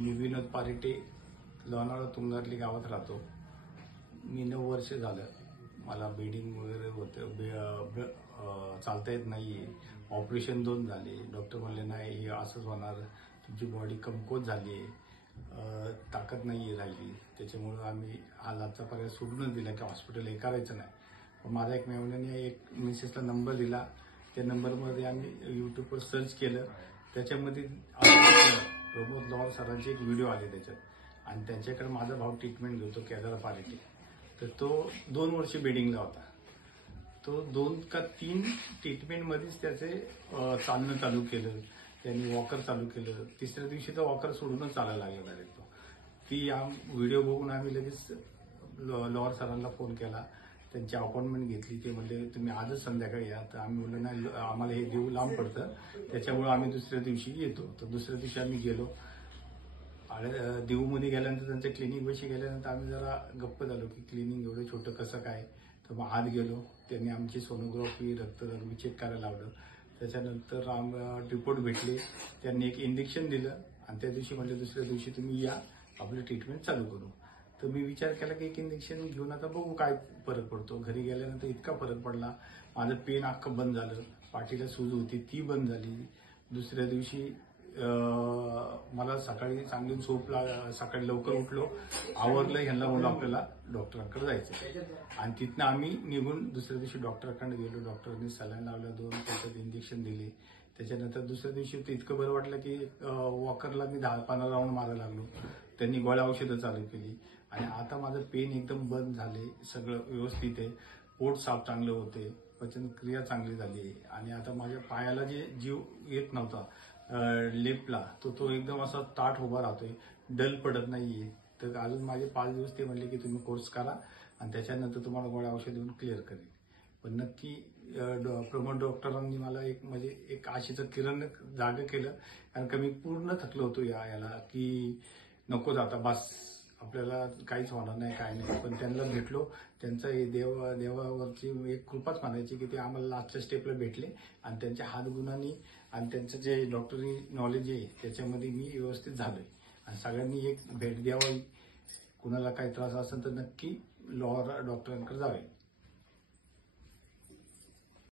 मी विनोद पारिटे लोणावळा तुंगातली गावात राहतो। मी 9 वर्ष झालं मला ब्लिडिंग वगैरे होतं, चालता येत नाहीये। ऑपरेशन 2 झाले। डॉक्टर म्हणले नाही हे असंच होणार, तुमची बॉडी कमकुवत झाली आहे, ताकद नाही राहिली। त्याच्यामुळे आम्ही हा लाजचा पर्याय सोडूनच दिला की हॉस्पिटल हे करायचं नाही। पण माझा एक मेवण्याने एक मिसेसला नंबर दिला, त्या नंबरमध्ये आम्ही यूट्यूबवर सर्च केलं, त्याच्यामध्ये प्रमोद लॉर सरांचे एक व्हिडिओ आले त्याच्यात, आणि त्यांच्याकडे माझा भाऊ ट्रीटमेंट घेतो केदार पारिटे। तर तो 2 वर्ष बेडिंगला होता। तो 2 का 3 ट्रीटमेंटमध्येच त्याचे चालणं चालू केलं, त्यांनी वॉकर चालू केलं। तिसऱ्या दिवशी तर वॉकर सोडूनच चालायला लागला डायरेक्ट तो। ती व्हिडिओ बघून आम्ही लगेच लॉर सरांना फोन केला, त्यांची अपॉइंटमेंट घेतली। ते म्हणले तुम्ही आजच संध्याकाळी या। तर आम्ही म्हणलं नाही, आम्हाला हे देऊ लांब पडतं, त्याच्यामुळे आम्ही दुसऱ्या दिवशी येतो। तर दुसऱ्या दिवशी आम्ही गेलो। देऊमध्ये गेल्यानंतर त्यांच्या क्लिनिक पाशी गेल्यानंतर आम्ही जरा गप्प झालो की क्लिनिक एवढं छोटं कसं काय। तर मग आत गेलो, त्यांनी आमची सोनोग्राफी रक्तदाब चेक करायला लावलं। त्याच्यानंतर रिपोर्ट भेटले, त्यांनी एक इंजेक्शन दिलं आणि त्या दिवशी म्हणले दुसऱ्या दिवशी तुम्ही या, आपली ट्रीटमेंट चालू करू। तर मी विचार केला की एक इंजेक्शन घेऊन आता बघू काय फरक पडतो। घरी गेल्यानंतर इतका फरक पडला, माझं पेन अख्खं बंद झालं, पाठीला सूज होती ती बंद झाली। दुसऱ्या दिवशी मला सकाळी चांगली झोप सकाळी लवकर उठलो, आवरलं, ह्यांना म्हणलं आपल्याला डॉक्टरांकडे जायचं। आणि तिथनं आम्ही निघून दुसऱ्या दिवशी डॉक्टरांकडे गेलो। डॉक्टरांनी सलाईन लावलं 2, त्याच्यात इंजेक्शन दिले। त्याच्यानंतर दुसऱ्या दिवशी ते इतकं बरं वाटलं की वॉकरला मी 10-15 राऊंड मारायला लागलो। त्यांनी गोळ्या औषधं चालू केली आणि आता माझं पेन एकदम बंद झाले, सगळं व्यवस्थित आहे। पोट साफ चांगलं होते, पचनक्रिया चांगली झाली आणि आता माझ्या पायाला जे जीव येत नव्हता लेफ्टला, तो एकदम असा ताठ उभा राहतोय, डल पडत नाहीये। तर अजून माझे 5 दिवस ते म्हणले की तुम्ही कोर्स करा आणि त्याच्यानंतर तुम्हाला गोळ्या औषध देऊन क्लिअर करेल। पण नक्की प्रमोद डॉक्टरांनी मला एक आशेचं किरण जागं केलं, कारण का मी पूर्ण थकलो होतो याला की नको जाता बस, आपल्याला काहीच होणार नाही काय नाही। पण त्यांना भेटलो, त्यांचा देवावरची एक कृपाच म्हणायची की ते आम्हाला लास्टच्या स्टेपला भेटले आणि त्यांच्या हातगुणांनी आणि त्यांचं जे डॉक्टरी नॉलेज आहे त्याच्यामध्ये मी व्यवस्थित झालोय। आणि सगळ्यांनी एक भेट द्यावी, कुणाला काही त्रास असेल तर नक्की लॉर डॉक्टरांकडे जावे।